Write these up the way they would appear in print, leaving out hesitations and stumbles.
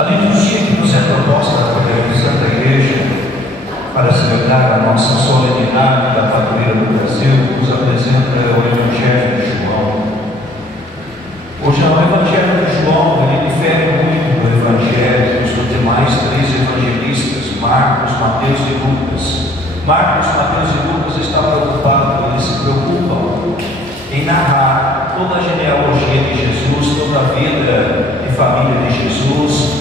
A liturgia que nos é proposta pela Santa Igreja para celebrar a nossa solenidade da padroeira do Brasil nos apresenta o Evangelho de João. Hoje, o Evangelho de João ele difere muito do Evangelho dos demais três evangelistas, Marcos, Mateus e Lucas. Marcos, Mateus e Lucas eles se preocupam em narrar toda a genealogia de Jesus, toda a vida e família de Jesus.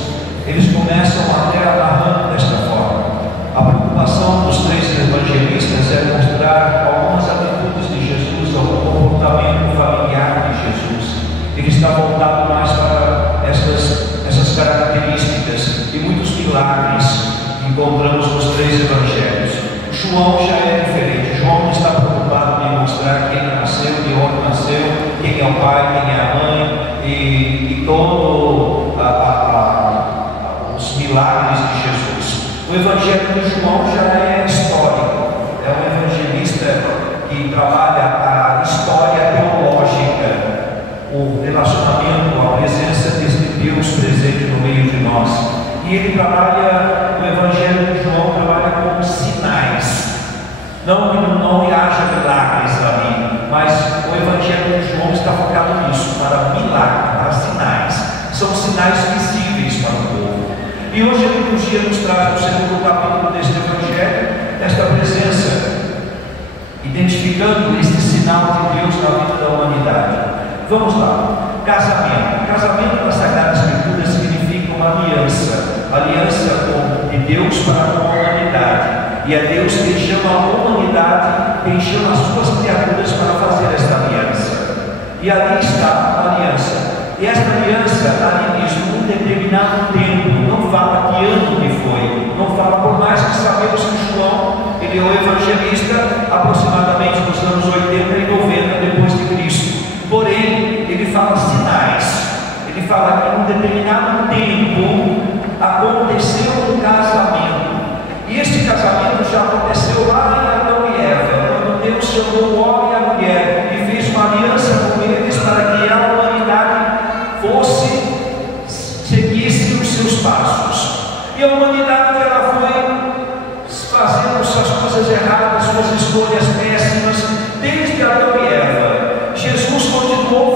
Eles começam até narrando desta forma. A preocupação dos três evangelistas é mostrar algumas atitudes de Jesus, algum comportamento familiar de Jesus. Ele está voltado mais para essas características e muitos milagres que encontramos nos três evangelhos. João já é diferente. João não está preocupado em mostrar quem nasceu, de onde nasceu, quem é o pai, quem é a mãe e todos os milagres de Jesus. O Evangelho de João já é histórico. É um evangelista que trabalha a história teológica, o relacionamento, a presença deste Deus presente no meio de nós. E ele trabalha, o Evangelho de João trabalha com sinais. Não que não haja milagres ali, mas o Evangelho de João está focado nisso, para milagres, para sinais. São sinais visíveis para o povo. E hoje a liturgia nos traz no segundo capítulo deste Evangelho, esta presença, identificando este sinal de Deus na vida da humanidade. Vamos lá. Casamento. Casamento na Sagrada Escritura significa uma aliança. Aliança de Deus para com a humanidade. E é Deus quem chama a humanidade, quem chama as suas criaturas para fazer esta aliança. E ali está a aliança. E esta aliança, ali diz, num determinado tempo, não fala que ano que foi, não fala, por mais que sabemos que João, ele é o evangelista aproximadamente nos anos 80 e 90 depois de Cristo. Porém, ele fala sinais. Ele fala que num determinado tempo aconteceu um casamento. E este casamento já aconteceu lá em Adão e Eva, quando Deus chamou o homem e a mulher e fez uma aliança com eles para que a humanidade seguisse os seus passos. E a humanidade ela foi fazendo suas coisas erradas, suas escolhas péssimas, desde Adão e Eva. Deus continuou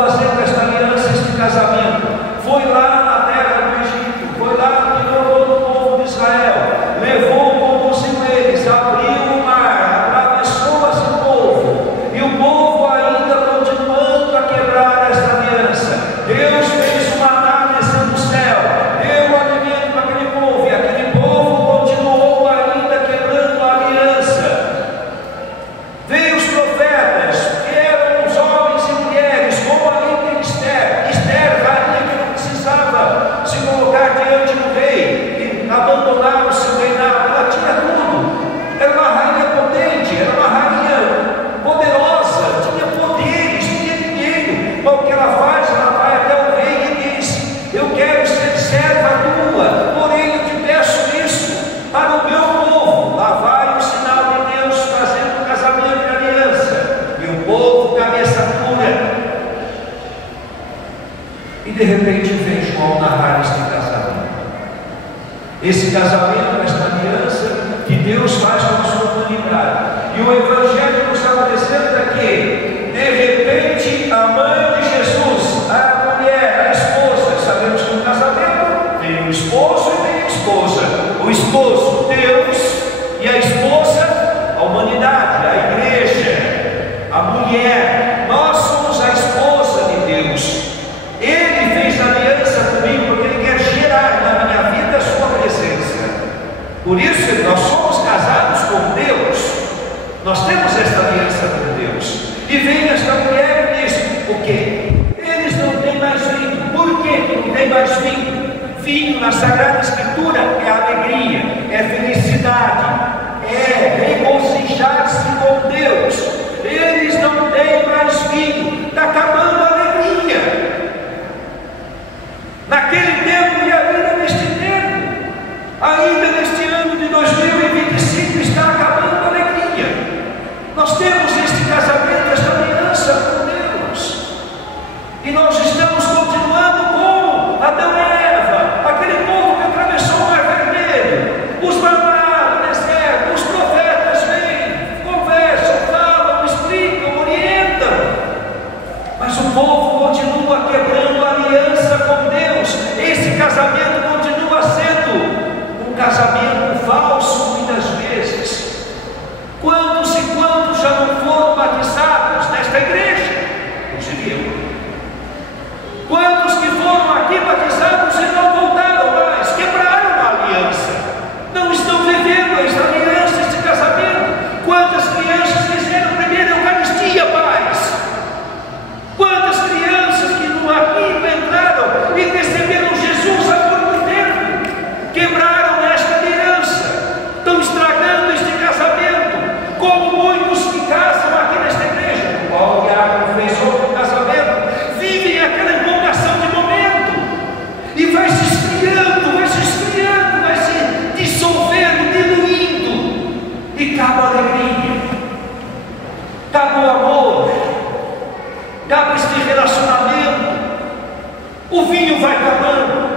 fazendo esta aliança, este casamento. Foi lá na terra do Egito, foi lá que todo o povo de Israel, levou consigo eles, abriu o mar, atravessou esse povo, e o povo ainda continuando a quebrar esta aliança. Deus fez uma maná descendo do céu, deu alimento para aquele povo, e aquele povo continuou ainda quebrando a aliança. Veio os profetas, que eram os homens e mulheres, como ali tem Esther, rainha que não precisava se colocar diante do rei e abandonar o seu reinado. Ela tinha tudo, era uma rainha potente, era uma rainha poderosa, tinha poderes, tinha dinheiro. Mas o que ela faz? Ela vai até o rei e diz: eu quero ser serva tua, porém eu te peço isso para o meu povo. Lá vai o sinal de Deus fazendo o casamento e aliança, e o povo cabeça dura. E de repente vem João narrar este casamento. Esse casamento, esta aliança que Deus faz com a sua humanidade. E o Evangelho nos apresenta que, de repente, a mãe de Jesus, a mulher, a esposa, sabemos que no casamento tem o esposo e tem a esposa. O esposo, Deus, e a esposa, a humanidade, a igreja, a mulher. Nós somos a esposa de Deus. Ele fez aliança comigo porque Ele quer gerar na minha vida a sua presença. Por isso nós somos casados com Deus. Nós temos esta aliança com Deus. E vem esta mulher e diz: o quê? Eles não têm mais vinho. Por que não tem mais vinho? Vinho na Sagrada Escritura é alegria, é felicidade, é regozijar-se com Deus. Eles não têm mais vinho. Está acabando a alegria. Naquele tempo e ainda neste tempo, ainda neste ano de 2025, está acabando a alegria. Nós temos este casamento, esta aliança com Deus, e nós estamos continuando como Adão e Eva. o vinho vai acabando,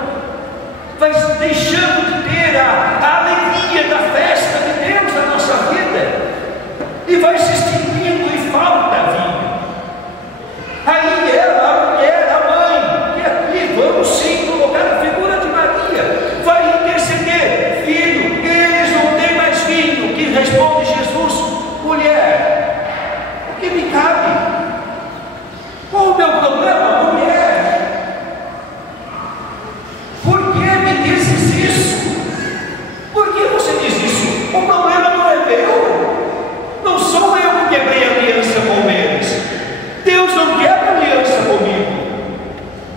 vai deixando de ter a alegria da festa de Deus na nossa vida, e vai se extinguindo e falta vinho. Aí ela, a mulher, a mãe, que aqui vamos sim colocar a figura de Maria, vai interceder: filho, eles não têm mais vinho. Que responde Jesus: mulher, o que me cabe? Qual o meu problema, mulher? Por que me dizes isso? Por que você diz isso? O problema não é meu. Não sou eu que quebrei a aliança com eles. Deus não quebra aliança comigo.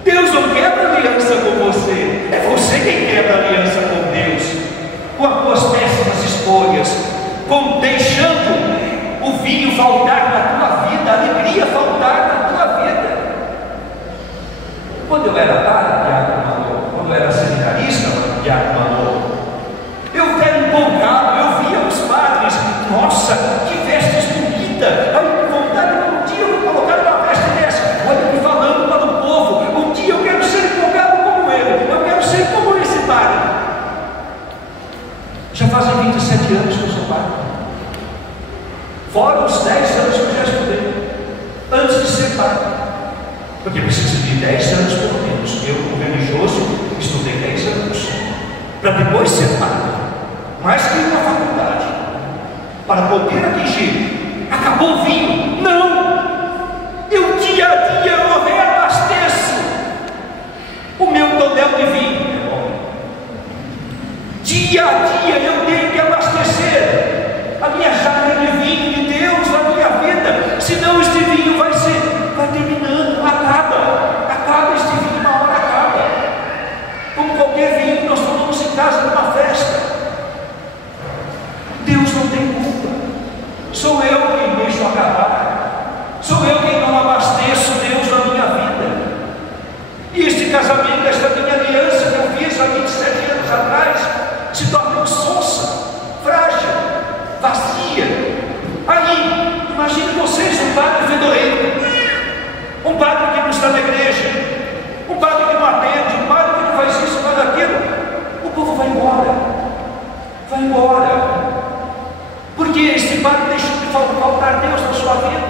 Deus não quebra aliança com você. É você quem quebra aliança com Deus, com as tuas péssimas escolhas, com deixando o vinho faltar na tua vida, a alegria faltar na tua vida. Quando eu era padre, quando eu era seminarista, eu era empolgado, eu via os padres: nossa, que vestes bonita! Aí vontade, um dia eu vou colocar uma festa dessa. Olha ele falando para o povo: um dia eu quero ser empolgado como ele, eu quero ser como esse padre. Já fazem 27 anos que eu sou padre, fora os 10 anos que eu já estudei antes de ser padre, porque precisa de 10 anos pelo menos. Eu, como religioso, estudei 10 anos para depois ser padre, mais que uma faculdade, para poder atingir. Acabou o vinho? Não! Eu dia a dia eu reabasteço o meu tonel de vinho. Dia a dia eu tenho que abastecer a minha jarra de vinho de Deus na minha vida, senão este vinho vai terminando, acaba este vinho, uma hora acaba. Como qualquer vinho que nós tomamos em casa numa festa. Deus não tem culpa. Sou eu quem deixo acabar. Sou eu quem não abasteço Deus na minha vida. E este casamento, esta minha aliança que eu fiz há 27 anos atrás, se torna sonsa, frágil, vazia. Aí, imagine vocês um padre fedorento, um padre que não está na igreja, um padre que não atende, um padre que não faz isso, faz aquilo. O povo vai embora, porque esse padre deixou de faltar Deus na sua vida.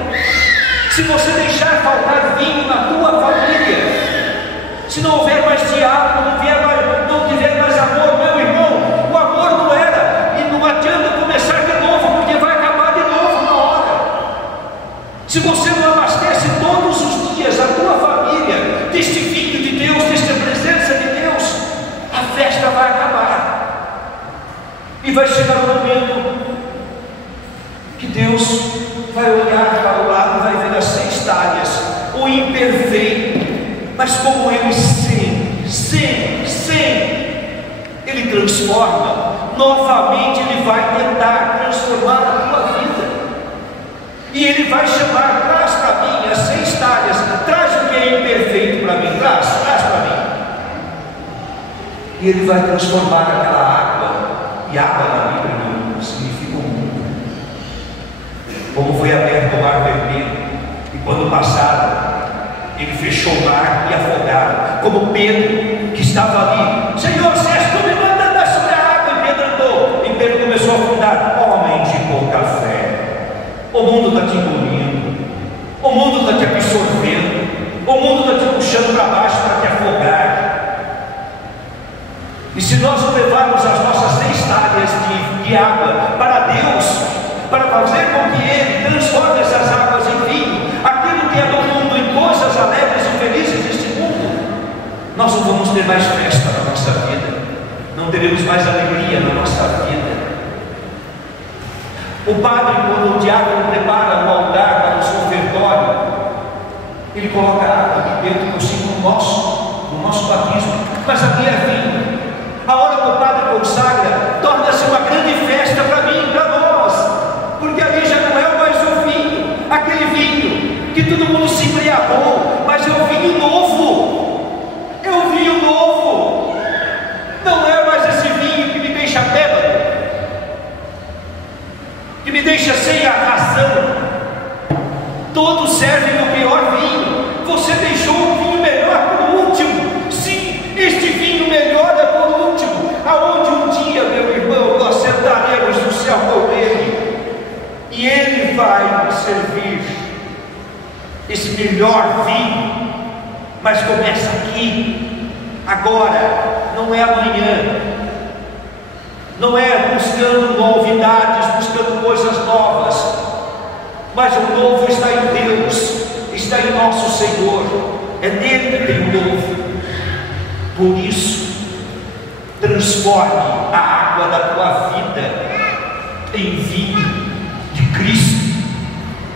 Se você deixar faltar vinho na tua família, se não houver mais diálogo, não tiver mais amor, meu irmão, o amor não era, e não adianta começar de novo, porque vai acabar de novo na hora. Se você não abastece todos os dias a tua família deste vinho de Deus, desta presença de Deus, a festa vai acabar, e vai chegar um momento que Deus vai olhar para o lado e vai ver as 6 talhas, o imperfeito, mas como ele ele transforma, novamente ele vai tentar transformar a tua vida, e ele vai chamar: traz para mim as 6 talhas, traz o que é imperfeito para mim, traz para mim. E ele vai transformar aquela água, e água na Bíblia não significa o mundo. Como foi aberto o mar vermelho, e quando passaram, ele fechou o mar e afogaram, como Pedro, que estava ali: Senhor, se és tu, me manda andar sobre a água. E Pedro andou, e Pedro começou a afundar. Homem de pouca fé, o mundo está te engolindo, o mundo está te absorvendo, o mundo está te puxando para baixo para te afogar. E se nós não levarmos as nossas 6 talhas de água para Deus, para fazer com que Ele transforme essas águas em vinho, aquilo que é do mundo, em coisas alegres e felizes deste mundo, nós não vamos ter mais festa na nossa vida, não teremos mais alegria na nossa vida. O padre, quando o diácono prepara o altar para o seu ofertório, ele coloca água aqui dentro, que eu sinto no nosso batismo, mas aqui é vinho. A hora que o padre consagra, torna-se uma grande festa para mim, para nós, porque ali já não é mais o vinho, aquele vinho que todo mundo se embriagou, mas é o vinho novo, é o vinho novo. Não é mais esse vinho que me deixa bêbado, que me deixa sem a razão. Todos servem o pior vinho. Você deixou o vinho melhor para o último, mas começa aqui, agora, não é amanhã, não é buscando novidades, buscando coisas novas, mas o novo está em Deus, está em nosso Senhor, é nele que tem o novo. Por isso, transforme a água da tua vida em vinho de Cristo,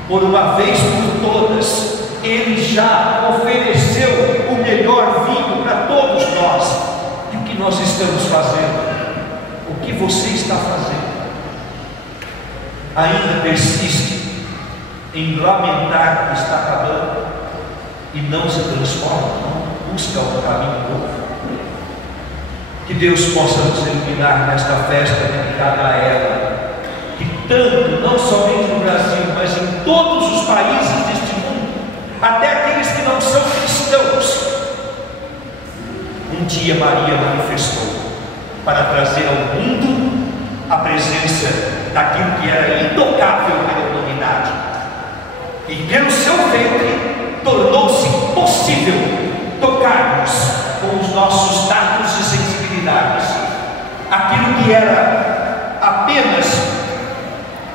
por uma vez por todas. Ele já ofereceu o melhor vinho para todos nós. E o que nós estamos fazendo? O que você está fazendo? Ainda persiste em lamentar que está acabando e não se transforma, não busca um caminho novo? Que Deus possa nos iluminar nesta festa dedicada a ela, que tanto, não somente no Brasil, mas em todos os países deste mundo, até aqueles que não são cristãos, um dia Maria manifestou para trazer ao mundo a presença daquilo que era intocável pela humanidade, e pelo seu ventre tornou-se possível tocarmos com os nossos tatos e sensibilidades aquilo que era apenas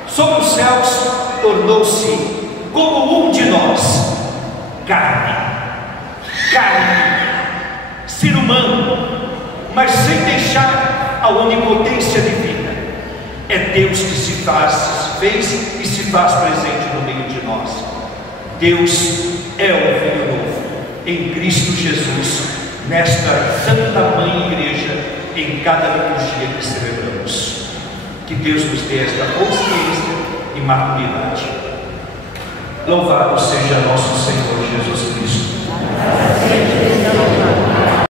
sobre os céus, tornou-se como um de nós, carne, ser humano, mas sem deixar a onipotência divina. É Deus que se fez e se faz presente no meio de nós. Deus é o vinho novo em Cristo Jesus, nesta Santa Mãe Igreja, em cada liturgia que celebramos. Que Deus nos dê esta consciência e maturidade. Louvado seja nosso Senhor Jesus Cristo.